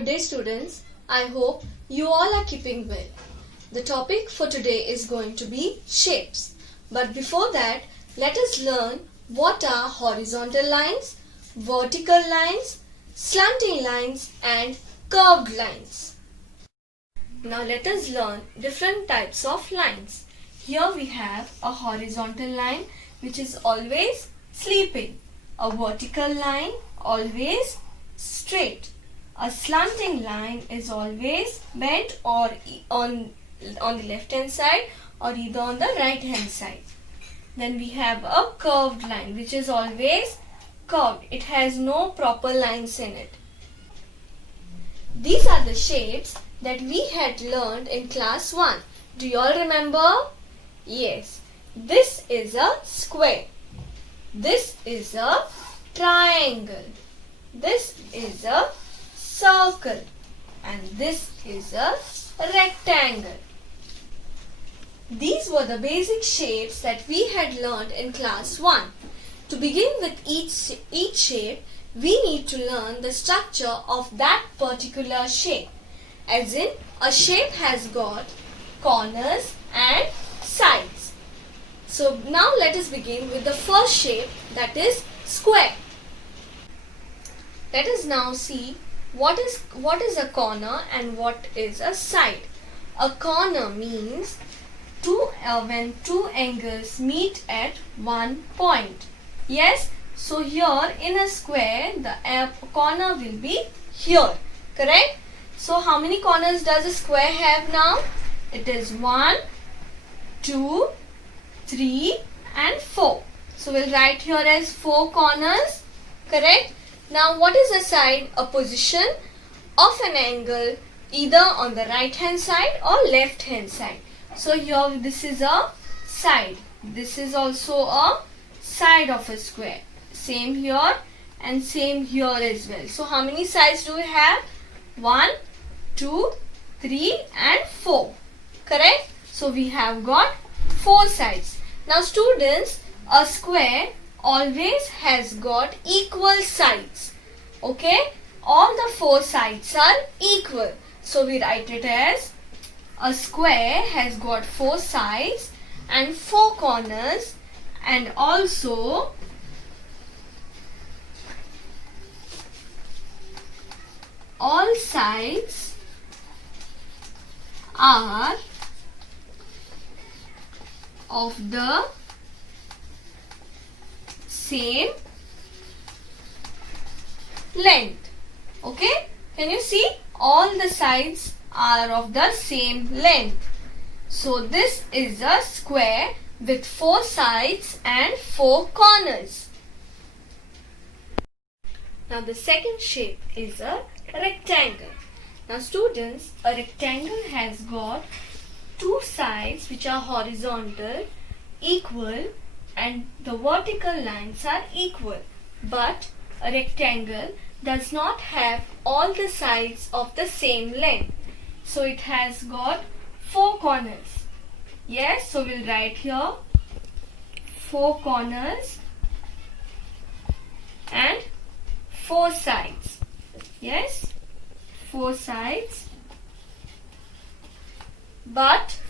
Good day, students. I hope you all are keeping well. The topic for today is going to be shapes. But before that, let us learn what are horizontal lines, vertical lines, slanting lines and curved lines. Now let us learn different types of lines. Here we have a horizontal line which is always sleeping, a vertical line always straight. A slanting line is always bent or on the left hand side or either on the right hand side. Then we have a curved line which is always curved. It has no proper lines in it. These are the shapes that we had learned in class 1. Do you all remember? Yes. This is a square. This is a triangle. This is a circle. And this is a rectangle. These were the basic shapes that we had learned in class 1. To begin with each shape, we need to learn the structure of that particular shape. As in, a shape has got corners and sides. So now let us begin with the first shape, that is square. Let us now see what is a corner and what is a side. A corner means when two angles meet at one point. Yes, so here in a square the corner will be here, correct? So how many corners does a square have now? It is 1, 2, 3 and 4. So we'll write here as 4 corners, correct? Now what is a side? A position of an angle either on the right hand side or left hand side. So here this is a side. This is also a side of a square. Same here and same here as well. So how many sides do we have? 1, 2, 3 and 4. Correct? So we have got 4 sides. Now students, a square always has got equal sides. Okay? All the 4 sides are equal. So we write it as a square has got 4 sides and 4 corners, and also all sides are of the same length. Okay? Can you see? All the sides are of the same length. So this is a square with 4 sides and 4 corners. Now the second shape is a rectangle. Now students, a rectangle has got 2 sides which are horizontal, equal, and the vertical lines are equal. But a rectangle does not have all the sides of the same length. So it has got 4 corners. Yes, so we'll write here 4 corners and 4 sides. Yes, 4 sides. But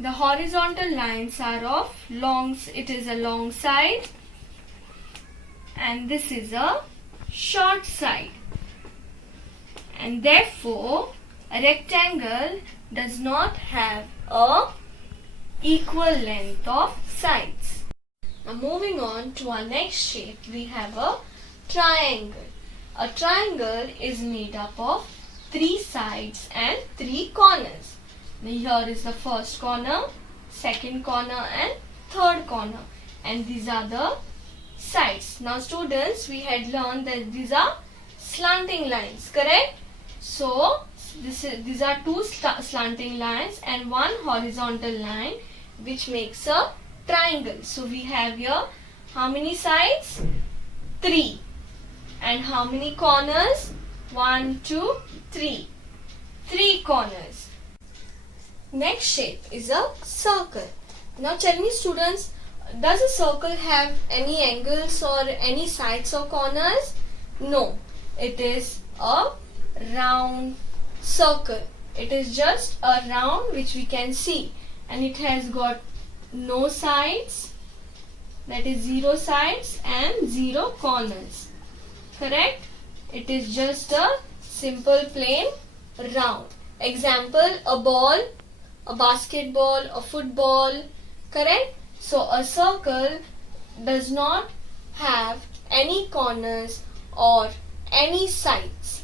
the horizontal lines are of it is a long side and this is a short side. And therefore, a rectangle does not have a equal length of sides. Now moving on to our next shape, we have a triangle. A triangle is made up of 3 sides and 3 corners. Now here is the first corner, second corner and third corner, and these are the sides. Now students, we had learned that these are slanting lines, correct? So these are 2 slanting lines and 1 horizontal line which makes a triangle. So we have here how many sides? 3. And how many corners? 1, 2, 3. 3 corners. Next shape is a circle. Now tell me students, does a circle have any angles or any sides or corners? No, it is a round circle. It is just a round which we can see, and it has got no sides, that is 0 sides and 0 corners. Correct? It is just a simple plain round. Example, a ball, a basketball, a football. Correct? So a circle does not have any corners or any sides.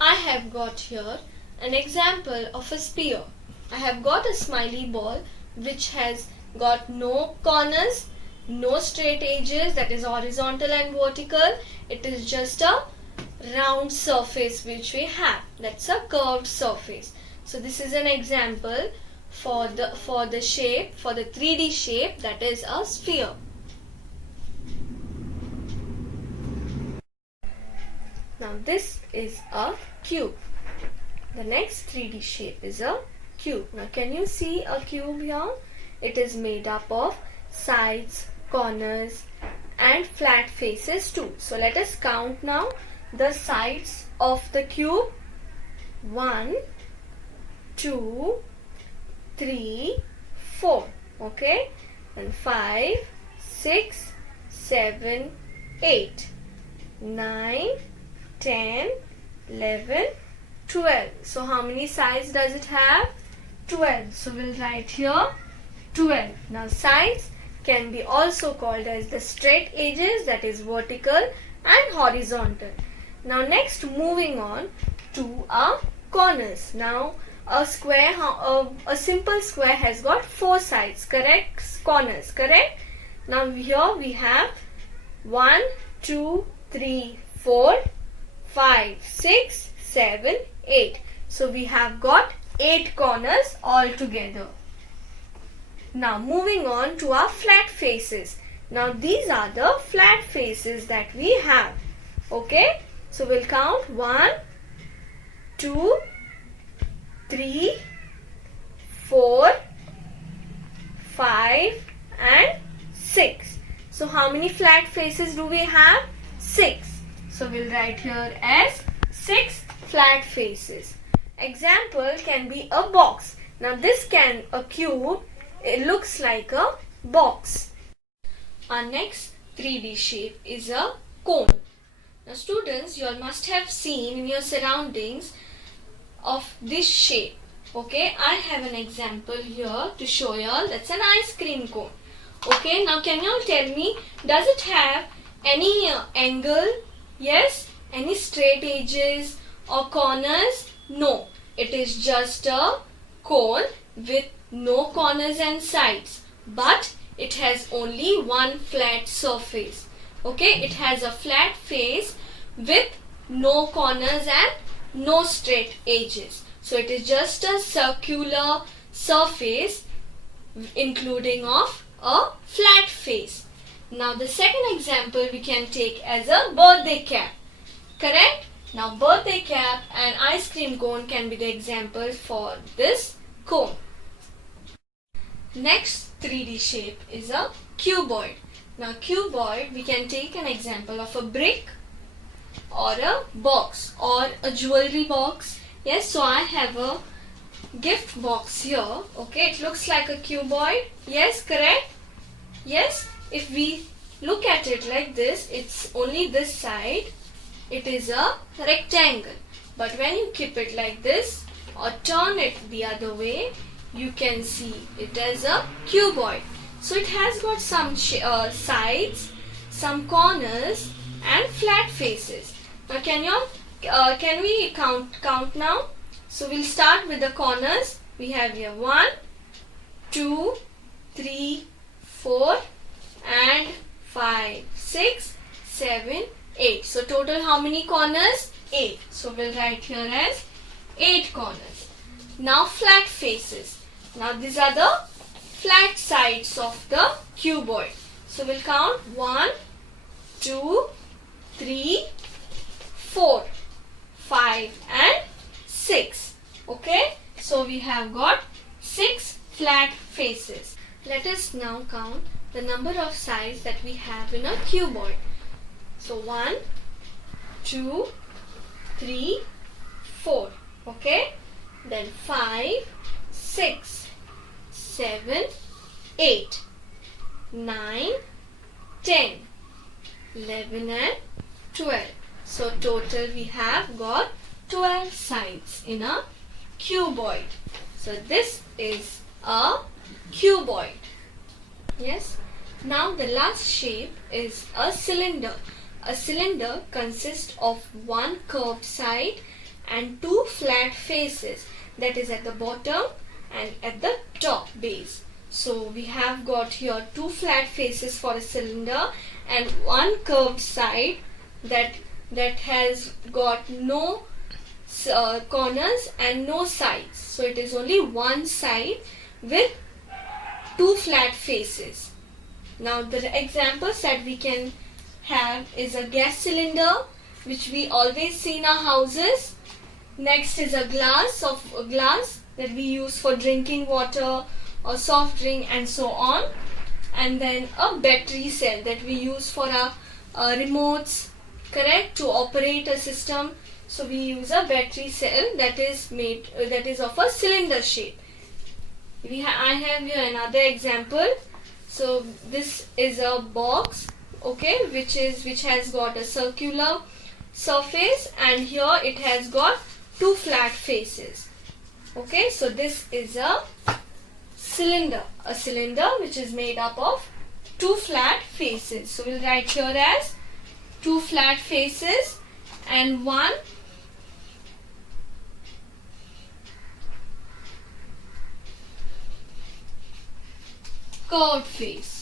I have got here an example of a sphere. I have got a smiley ball which has got no corners, no straight edges, that is horizontal and vertical. It is just a round surface which we have. That's a curved surface. So this is an example for the shape, for the 3D shape, that is a sphere. Now this is a cube. The next 3D shape is a cube. Now can you see a cube here? It is made up of sides, corners and flat faces too. So let us count now the sides of the cube. 1, 2, 3, 4. Okay? And 5, 6, 7, 8, 9, 10, 11, 12. So how many sides does it have? 12. So we'll write here 12. Now sides can be also called as the straight edges, that is vertical and horizontal. Now next, moving on to our corners. Now a square, a simple square has got 4 sides, correct? Corners, correct? Now here we have 1, 2, 3, 4, 5, 6, 7, 8. So we have got 8 corners altogether. Now moving on to our flat faces. Now these are the flat faces that we have. Okay? So we'll count 1, 2, 3, 4, 5 and 6. So how many flat faces do we have? 6. So we'll write here as 6 flat faces. Example can be a box. Now a cube, it looks like a box. Our next 3D shape is a cone. Now students, you all must have seen in your surroundings of this shape. Okay, I have an example here to show you all. That's an ice cream cone. Okay, now can you all tell me, does it have any angle? Yes? Any straight edges or corners? No. It is just a cone with no corners and sides. But it has only one flat surface. Okay, it has a flat face with no corners and no straight edges. So it is just a circular surface including of a flat face. Now the second example we can take as a birthday cap. Correct? Now birthday cap and ice cream cone can be the examples for this cone. Next 3D shape is a cuboid. Now cuboid, we can take an example of a brick or a box or a jewelry box. Yes, so I have a gift box here. Okay, it looks like a cuboid. Yes, correct? Yes, if we look at it like this, it's only this side. It is a rectangle. But when you keep it like this or turn it the other way, you can see it as a cuboid. So it has got some sides, some corners and flat faces. Now can we count now? So we'll start with the corners. We have here 1, 2, 3, 4 and 5, 6, 7, 8. So total how many corners? 8. So we'll write here as 8 corners. Now flat faces. Now these are the flat sides of the cuboid. So we'll count 1, 2, 3, 4, 5 and 6. Okay. So we have got 6 flat faces. Let us now count the number of sides that we have in a cuboid. So 1, 2, 3, 4. Okay. Then 5, 6, 7, 8, 9, 10, 11 and 12. So total we have got 12 sides in a cuboid. So this is a cuboid. Yes. Now the last shape is a cylinder. A cylinder consists of one curved side and two flat faces, that is at the bottom and at the top base. So we have got here two flat faces for a cylinder and one curved side that has got no corners and no sides. So it is only one side with two flat faces. Now the examples that we can have is a gas cylinder, which we always see in our houses. Next is a glass that we use for drinking water or soft drink and so on. And then a battery cell that we use for our remotes, correct, to operate a system. So we use a battery cell that is of a cylinder shape. I have here another example. So this is a box, okay, which has got a circular surface, and here it has got two flat faces. Okay, so this is a cylinder which is made up of two flat faces. So we'll write here as two flat faces and one curved face.